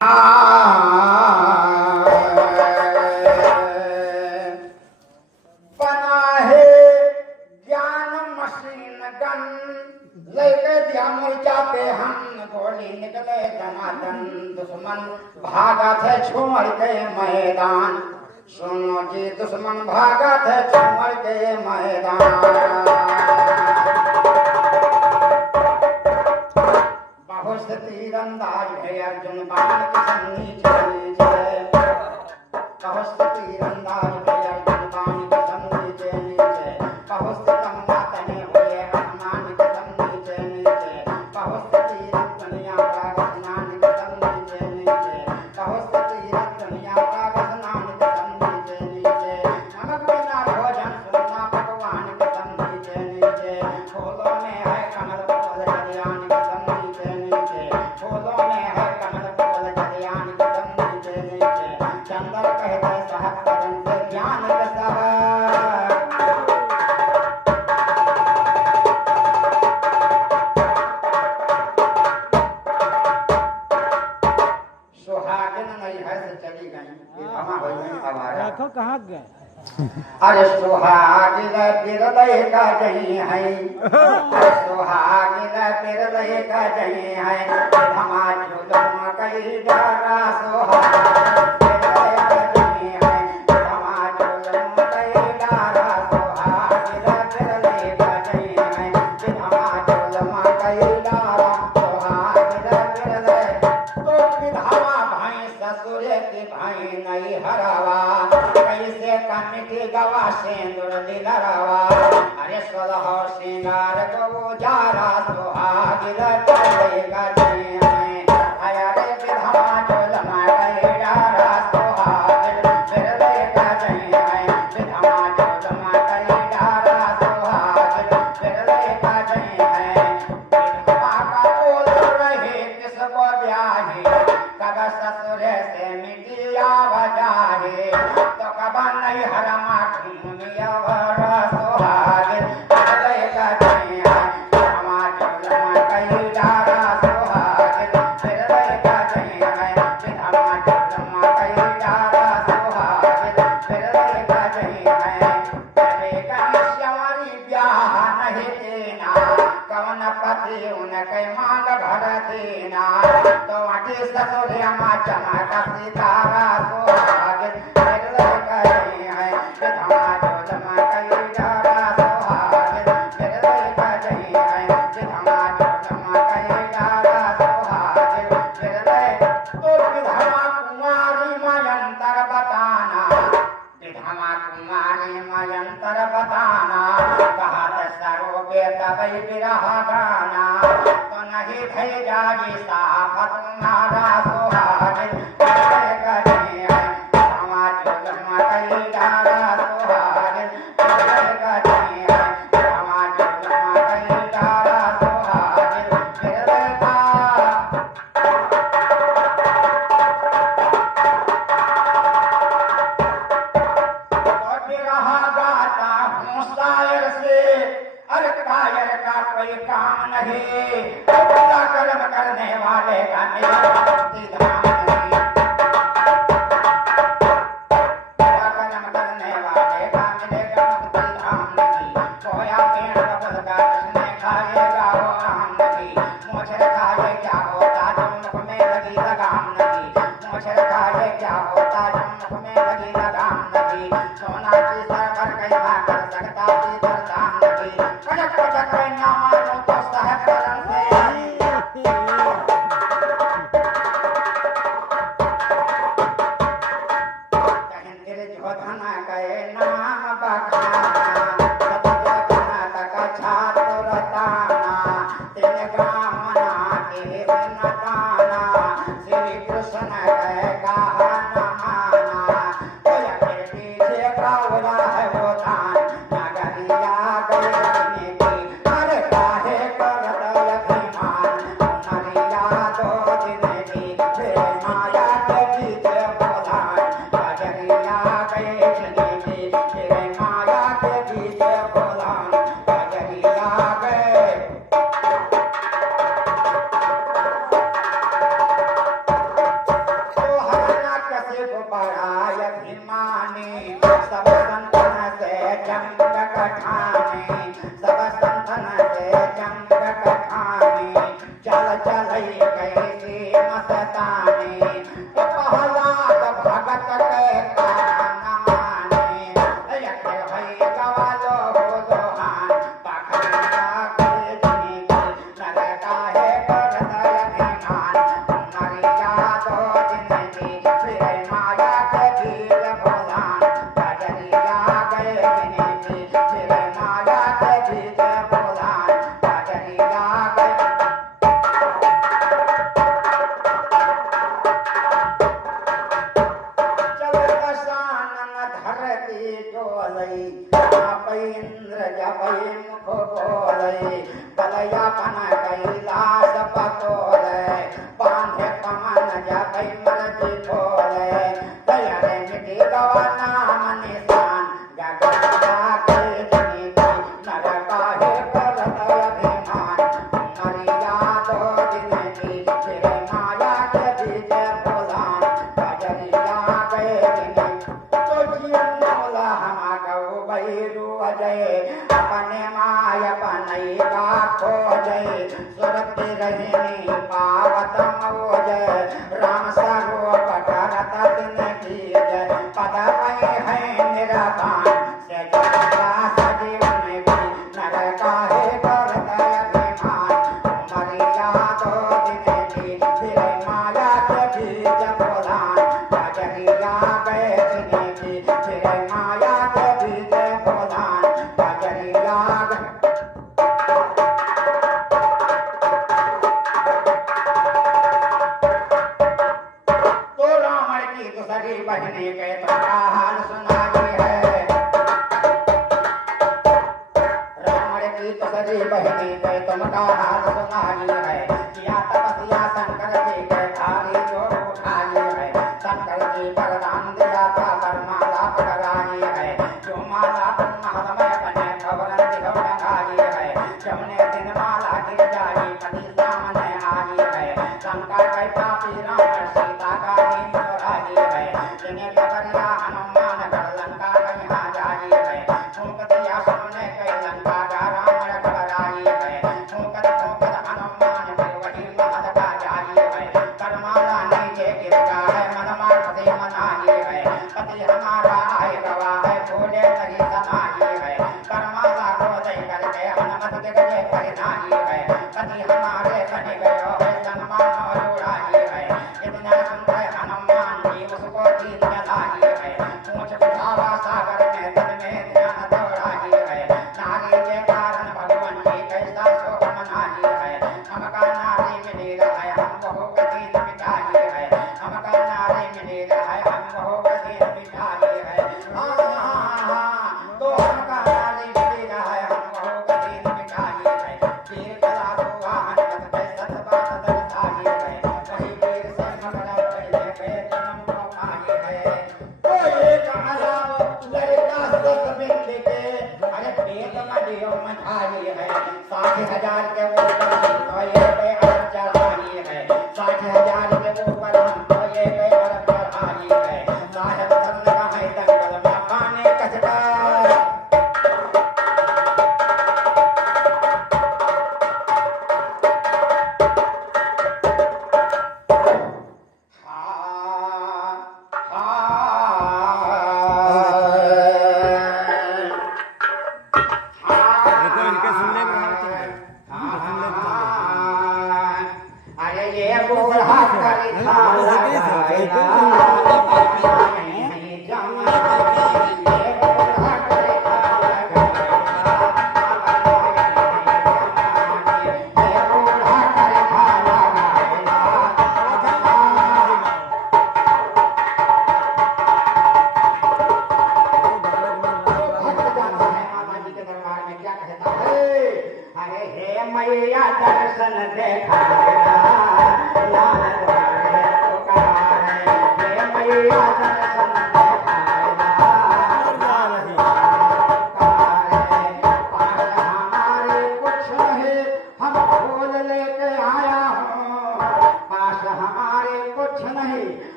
बना है ज्ञान मशीन गन लेके ध्यान जाते हम गोली निकले धनाधन दुश्मन भागा थे छोड़ के मैदान। सुनो जी दुश्मन भागा थे छोड़ के मैदान। बहुत से तीरंदाज है अर्जुन बाण के नीचे नीचे। बहुत से तीरंदाज है अर्जुन बाण के नीचे नीचे। बहुत से तमगा तने हुए आसमान के नीचे नीचे। बहुत से तीर दुनिया का स्नान के नीचे नीचे। बहुत से तीर दुनिया का स्नान के नीचे नीचे। नमक बिना भोजन सुनना भगवान के नीचे नीचे। फूलों में है कमल फूल कल्याण के नीचे नीचे। फूलों में है कमल फूल कल्याण के नीचे नीचे। चंदन कहते सहस्त्रन से ज्ञान के सब। सुहागिन नैहर से चली गई देखो कहाँ गए। अरे सुहागिन बिरलय का जही है। सुहागिन बिरलय का जही है। हमा जुलम कई डारा सुहागिन बिरलय का जही है। हमा जुलम कई डारा सुहागिन बिरलय का जही है। हमा जुलम कई डारा सुहागिन बिरलय। तो विधवा भाई ससुर की भाई नहीं हरावा। कैसे कमिटी गवा सिंदूर दिलरवा। अरे सोलह सिंगार को जारा सुहागिन चलेगा जी में। अरे विधवा चोलमा कई डारा सुहागिन बिरलेगा जी में। विधवा चोलमा कई डारा सुहागिन बिरलेगा जी में। विधवा का बोल रहे किसको ब्याहे कब ससुर से मिटिया बजाहे। तो कब नहीं हरमा घूमिया भरा सुहागिन बिरलेगा जी में। हमा चोलमा कई डारा सुहागिन बिरलेगा जी में। हमा चोलमा कई डारा सुहागिन बिरलेगा जी में। करेगा श्यारी ब्याह नहीं देना कवन पति उनके मांग भर देना। तो अटी ससुर अम्मा चमका सितारा सुहागिन बिरलेगा जी में। हमा चोलमा कई डारा सुहागिन बिरलेगा जी में। हमा चोलमा कई डारा सुहागिन बिरलेगा। तो विधवा कुमारी मयंतर बताना। विधवा कुमारी मयंतर बताना। कहा सरो बेटा वही विरह गाना। तो नहीं भेजा जी साफत मारा सुहागिन बिरलेगा जी में। हमा चोलमा कई डारा सुहागिन बिरलेगा जी में। हमा चोलमा कई डारा सुहागिन बिरलेगा। रहा गाता हूँ शायर से। अरे कायर का कोई काम नहीं। अपना कर्म करने वाले का मेरा मुक्ति धाम नहीं। अपना कर्म करने वाले का मिलेगा मुक्ति धाम नहीं। खोया पेड़ बबल का जिसने खाएगा वो आम नहीं। मोछर खाए क्या होता जो मुख में लगी लगाम नहीं। मोछर खाए क्या होता जो मुख में लगी लगाम नहीं। सोना की सरकर कई कर सकता थी दरदाम नहीं। कटक कटक ना मानो तो सहस्त्रन से। कहेंद्र जोधन गए नाम बखाना। सतजगना तक छात्र रताना। तीन ब्राह्मणा के नताना। श्री कृष्ण गए कहा न माना। पीछे कावला है वो दान नगरिया गए की। अरे काहे करत अभिमान नगरिया दो दिन की। माया के पीछे बोलान नगरिया गए की। माया के पीछे बोलान नगरिया गए। पराय अभिमानी सब संतन से जंग कठानी सब संतन से जंग कठानी चल चल कैसी मस्तानी प्रहलाद भगत के कान माने यक भई गवालो हो दोहान पखरिया के जनी नर काहे करत अभिमान मरिया दो जिंदगी फिर माया के भील भोलान कजरिया गए जिंदगी फिर माया के भील भोलान कजरिया गए धरती डोलई इंद्र जपई मुख बोलई बलया पन कैलाश पतोले बांधे पमन जपई मर्जी बोले दया रे मिटी गवा नाम निशान गगन के जनी नर काहे करत अभिमान मरिया दो जिंदगी फिर माया के बीज बोलान कजरिया गए अपने माय बनई का खोजय सुरति रहनी पावत मोजय राम सरो पटरत दिन कीज पद है निरापान से जगता सजीवन भी नर काहे करत अभिमान मरिया दो दिन की फिर माया के बीज बोलान कजरिया गए जिंदगी फिर माया के बीज बोलान कजरिया तो रावण की दूसरी बहने के तो क्या हाल सुनाई है रावण की दूसरी बहने के तुम का हाल सुनाई है किया तपस्या शंकर जी के थारी जो उठाई है शंकर जी वरदान दिया था वरमाला पकड़ाई है जो माला महात्मय बने खबर दिखाई है जमने दिन माला गिर जाई पति सामने आई है शंकर के पापी राम सीता का नींद चुराई है जिन्हें खबरिया हनुमान कर लंका कहीं जाई है फूंक दिया सामने कई लंका का रावण घबराई है फूंकत फूंकत हनुमान फिर वही महल का जाई है करमाला नीचे गिर गया है मन मार पति मनाई है पति हमारा आए गवा है छोड़े तरी समाई है करमाला को दे करके हनुमत के गले परिनाई है पति हमारे बन गयो है सन्मान और उड़ाई है इतना सुनकर हनुमान जी उसको दीन जलाई है पूछ उठावा सागर में तन में ध्यान दौड़ाई है नारी के कारण भगवान जी कैसा शोक मनाई है हमका नारी मिलेगा है हम बहु कठिन मिटाई है हमका नारी मिलेगा है हम बहु कठिन मिटाई है तो हमका नारी मिलेगा है हम बहु कठिन मिटाई है वीर कला वाहन करते सत बात दर्शाई है वही वीर से मगरा पहले के जन्म को पाई है तो एक अलाव लड़का सत बिंद के अरे पेट मडियो मठाई है 60,000 के ऊपर तो ये पे अरब चढ़ाई है 60,000 के ऊपर हम तो ये पे अरब चढ़ाई है साहेब सब लगा है दंगल में पानी कचका देखो इनके सुनने में अरे ये बूढ़ा करी अरे हे मैया दर्शन देखा लाल वाले पुकारे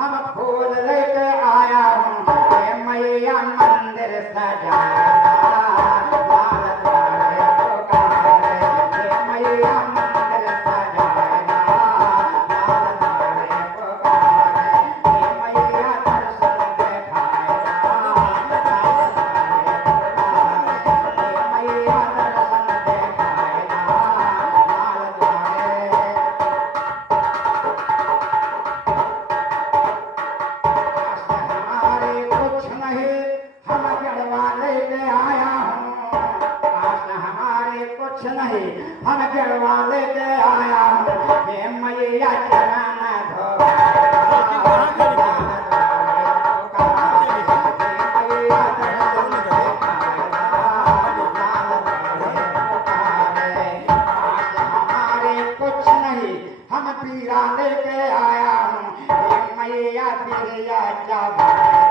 हम फूल लेके आया हूँ हे मैया मंदिर सजाया लाल द्वारे पुकारे हे मैया मंदिर सजाया लाल द्वारे पुकारे हे मैया दर्शन दिखाया लाल द्वारे पुकारे हे मैया दर्शन दिखाया लाल द्वारे हमारे कुछ नहीं हम गढ़वा लेके आया हूँ पास हमारे कुछ नहीं हम गढ़वा लेके आया हूँ हे मैया चरण धोया कुछ नहीं हम पीरा लेके आया हूँ हे मैया पीरिया चबाया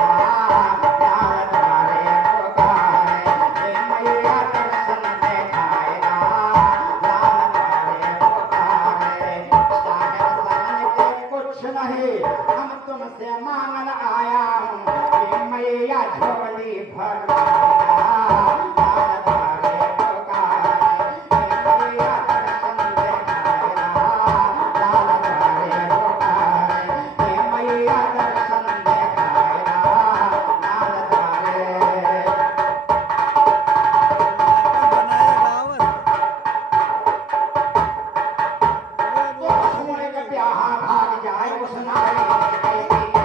लाल द्वारे पुकारे हे मैया दर्शन दिखाया लाल द्वारे पुकारे सागर शरण के कुछ नहीं हम तुमसे मांगन आया हूँ हे मैया झोली भरवाया लाल द्वारे पुकारे हे मैया दर्शन दिखाया लाल द्वारे पुकारे हे मैया दर्शन दिखाया लाल द्वारे सुन के ब्याह भाग जाए उस नारी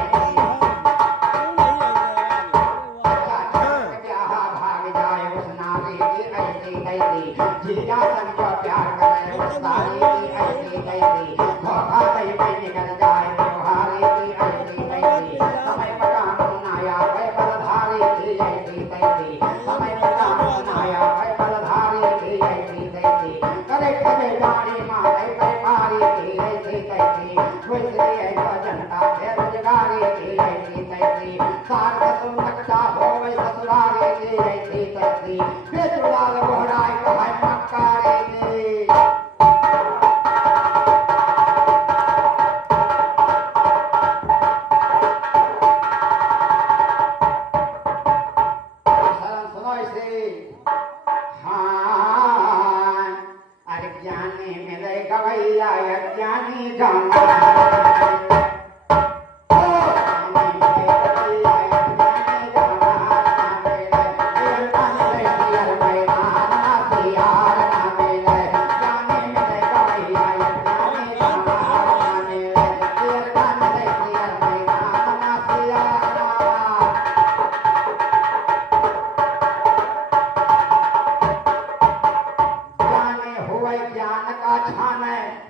ब्याह भाग जाए उस नारी की ऐसी कैसी जिया संग जो प्यार करे उस नारी की ऐसी कैसी धोखा दई पे निकल जाए त्योहारी की ऐसी कैसी समय बता सुनाया है बलधारी की ऐसी कैसी समय बता सुनाया है बलधारी की ऐसी कैसी करे करे गाड़ी मारे पे भारी की ऐसी कैसी इसलिए जो जनता बेरोजगारी की ऐसी कैसी सार ससुर लगता हो वही ससुरारी की ऐसी कैसी बेचुलाल बोहराई कहाई मक्कारी की शरण सुनो इसे हाँ अज्ञानी मिले गवैया अज्ञानी गाना ज्ञान का छान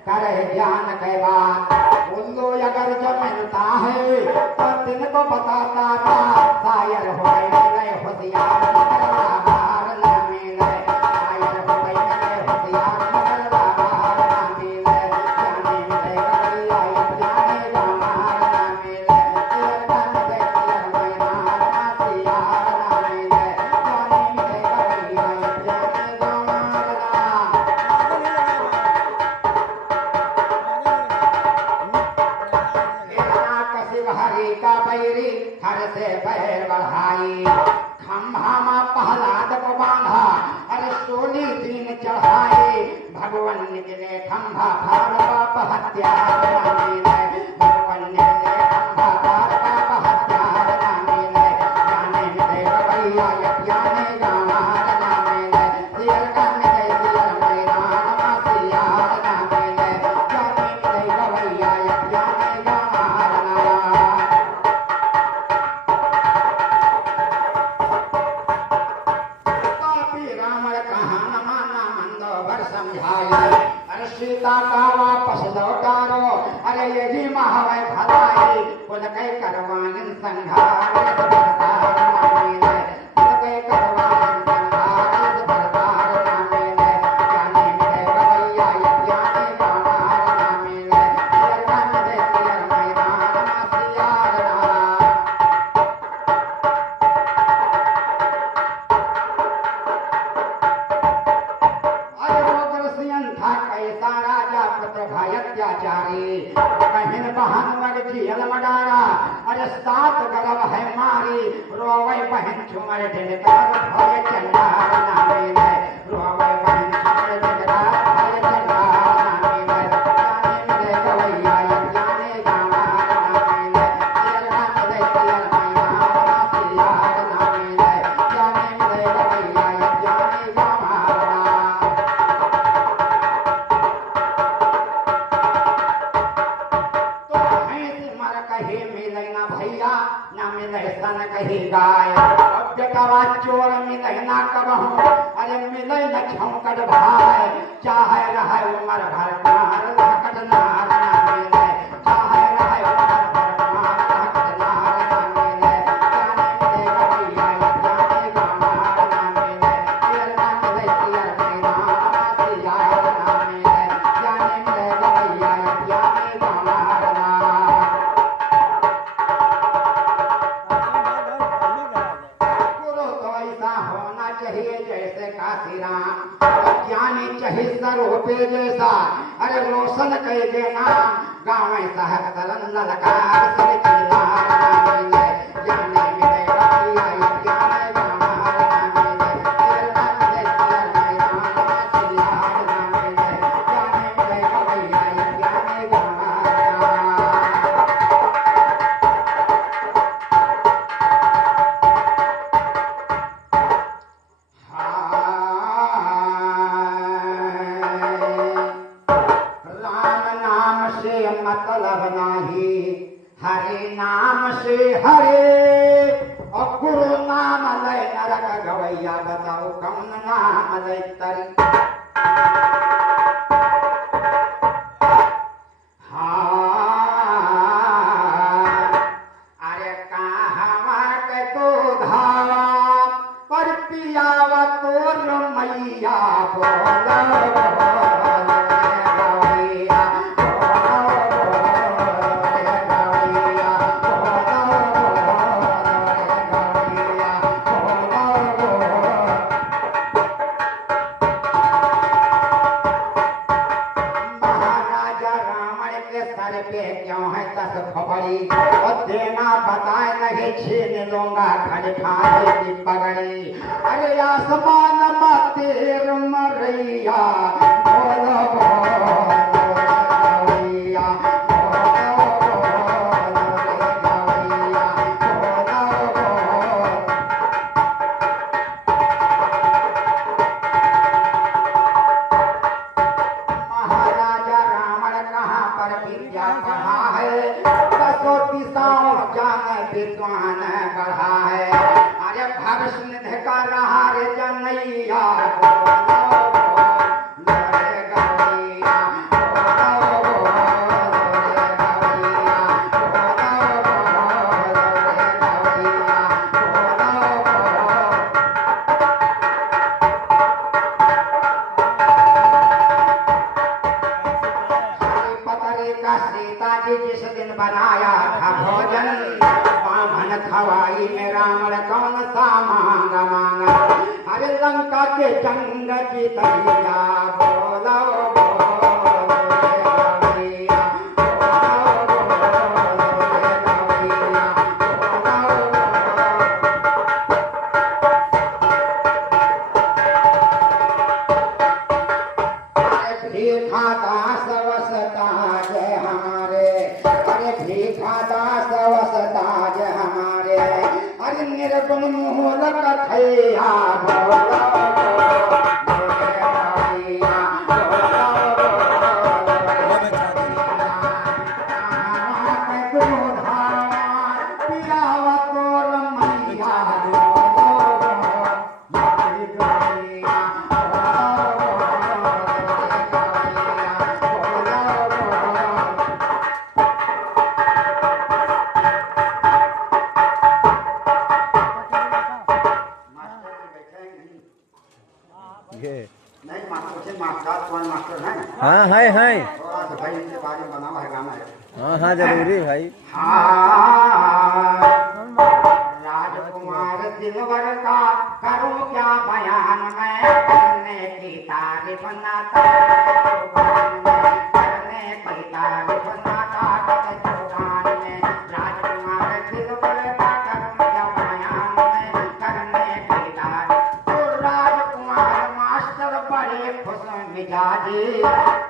करे ज्ञान के बाद उल्लू अगर जो मिलता है तो तिनको बताता था शायर हो गए होशियार मगर बाहर न मिले शायर हो गए होशियार मगर बाहर न मिले जाने मिले गवैया जाने बाहर न मिले तेर बन दे तेर मैदान ना सियार न मिले जाने मिले गवैया जाने बाहर हरी का बैरी हर से पैर बढ़ाई खम्भा मा पहलाद को बांधा अरे सोनी दीन चढ़ाई भगवान निकले खम्भा भार बाप हत्यार ना मिले भगवान निकले खम्भा भार बाप हत्यार ना मिले जाने मिले गवैया जाने गानार ना मिले सियर का मिले सियर मैदान मा सियार ना मिले जाने मिले गवैया जाने गानार ना अरे सीता का वापस लौटारो अरे यही महावय भलाई कुल कई करवाइन संघार बरदार ना मिले कुल कई करवाइन संघार बरदार ना मिले जाने मिले गवैया जाने गानार ना मिले सियर का मिले सियर मैदान ना सियार ना था कैसा राजा पुत्र भाई अत्याचारी बहन बहन मग झियल मडारा अरे सात गरब है मारी रोवे बहन छुमर ढिलकार भय चंडाल नामी ने रोवे बहन छुमर ढिलकार भय चंडाल नामी ने जाने मिले गवैया जाने गावा नामी ने तेरा मिले तेरा मैया सिया नामी ने जाने मिले गवैया जाने गावा कहीं मिले ना भैया ना मिले सन कहीं गाय अब बेटवा चोर मिले ना कबहू अरे मिले न छौकट भाई चाहे रहे उमर भर मार लहकट नार ना मिले चाहे रहे उमर भर मार लहकट नार ना मिले जाने मिले भैया जाने गामार ना मिले तेर ना मिले तेर मैना सिया ना मिले जाने मिले भैया जाने गामार ना होना चाहिए जैसे काशीराम ज्ञानी चाहिए सरोपे जैसा अरे रोशन कह देना गाँव साहब तरन ललकार से जाने मिले भैया जाने गामार ना मिले तेर ना मिले तेर मैना सिया ना मिले जाने मिले भैया जाने गामार मतलब नाही हरे नाम से हरे और गुरु नाम लय नरक गवैया बताओ कौन नाम लय तरी अरे कहाँ के तो धावा पर पियावा तोर मैया बोल देना बताए नहीं छीन लूंगा घर खाने की पगड़ी अरे आसमान में तेर मरैया बोलो गवैया महाराजा रावण कहाँ पर विद्या पढ़ा है विद्वान बढ़ा है अरे भविष्य निधि का रहा रे जनैया सीता जी जिस दिन बनाया था भोजन बामन खवाई में रावण कौन सा मांगा मांगा अरे लंका के जंग की तैया बोलो निर्गुण मोहलक थैया बोला हाँ है हाँ हाँ जरूरी भाई। राजकुमार दिलवर का करूं क्या बयान मैं करने की तारीफ नाता करने की तारीफ नाता जुबान में राजकुमार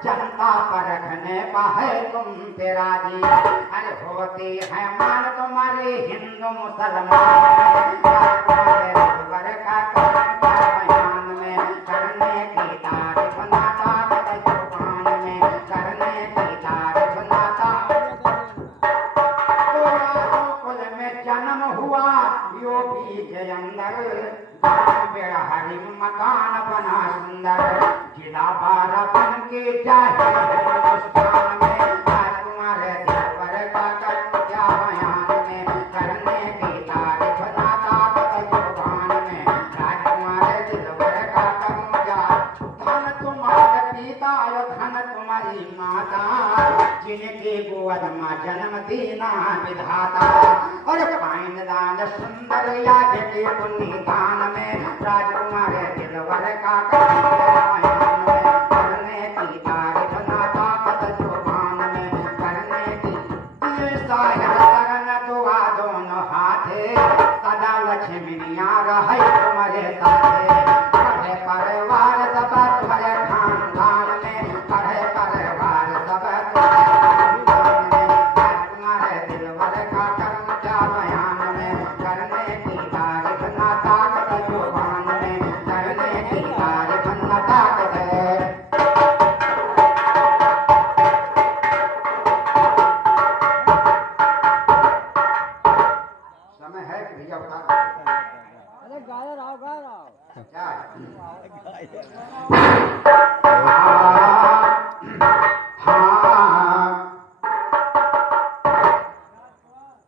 जनता पर रखने का है तुम पे राजी। अरे होती है मान तुम्हारे हिंदू मुसलमान, तुम्हारे रघुवर का काम क्या बयान में, करने की तारीफ नाता जुबान में, करने की तारीफ नाता। कुल में जन्म हुआ योगी के अंदर, हरी मकान बना सुंदर, जिला बारा बन के जाए हिंदुस्तान में, तुम्हारे दिलवर का कर्म क्या बयान में, करने की तारीफ नाता जुबान में, तुम्हारे दिलवर का कर्म क्या। धन तुम्हारे पिता धन तुम्हारी माता, जिनके गोद में जन्म दीना विधाता। और पाइन दान सुंदर या के पुण्य दान में, राजकुमार दिलवर का करने की तारीफ नाता जुबान में, करने की शरण दुआ दोनों हाथे, सदा लक्ष्मीनिया रहे तुम्हारे साथे। पढ़े परिवार सब तुम्हारे खानदान में, पढ़े परिवार सब तुम्हारे दिलवर का कर्म क्या बयान में, करने की तारीफ नाता जुबान में, करने की तारीफ नाता। समय है कि भैया बता। अरे गाया रहो क्या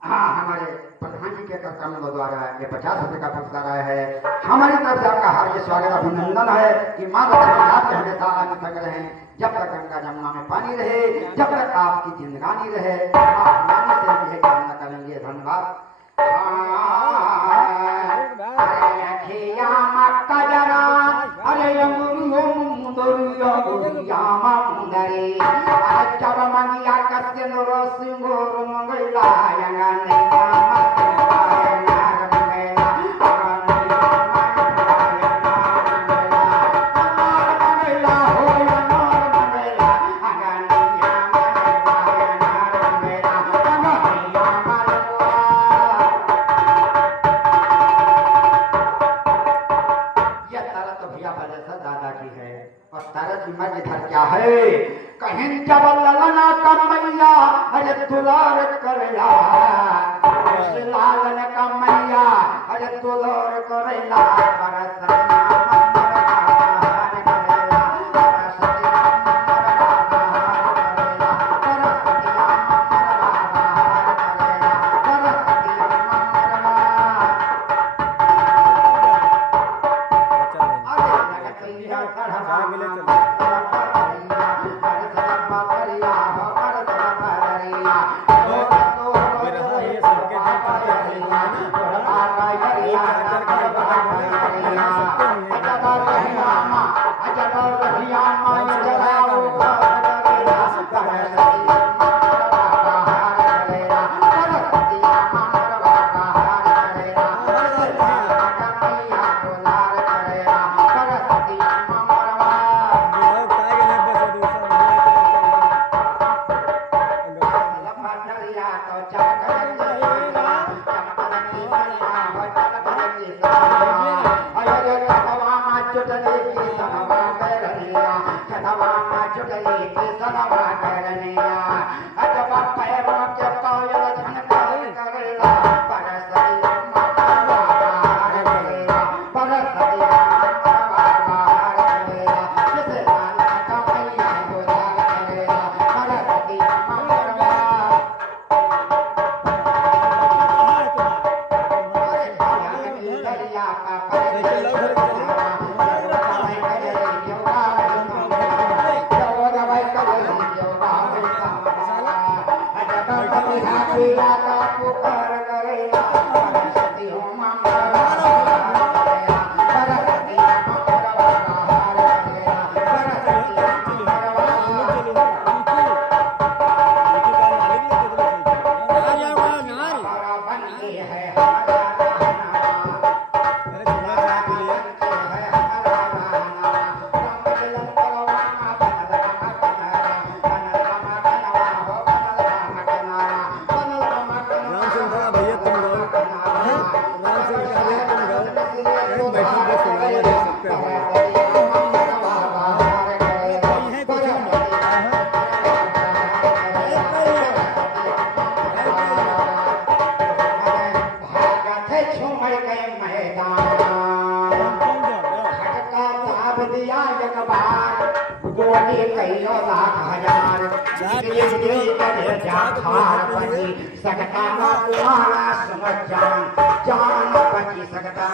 हमारे प्रधान जी के कर्तव्यों द्वारा ये 50 रुपए का पुरस्कार आया है। हमारी तरफ से आपका हार्दिक स्वागत अभिनंदन है कि माता आपके हमेशा आगे तक रहें, जब तक गंगा जमुना में पानी रहे, जब तक आपकी जिंदगानी रहे। आप हमारी से यह कामना करेंगे। धन्यवाद। अरे जब मनिया कस्य नो सिंगोर मंगला क्या है कहीं जब ललना का मैया अरे दुलार करेला, लालन का मैया अरे दुलार करेला, श्राप दिया एक बार बोले कहियो लाख हजार सकता ना तुम्हारा समझ जान पची सकता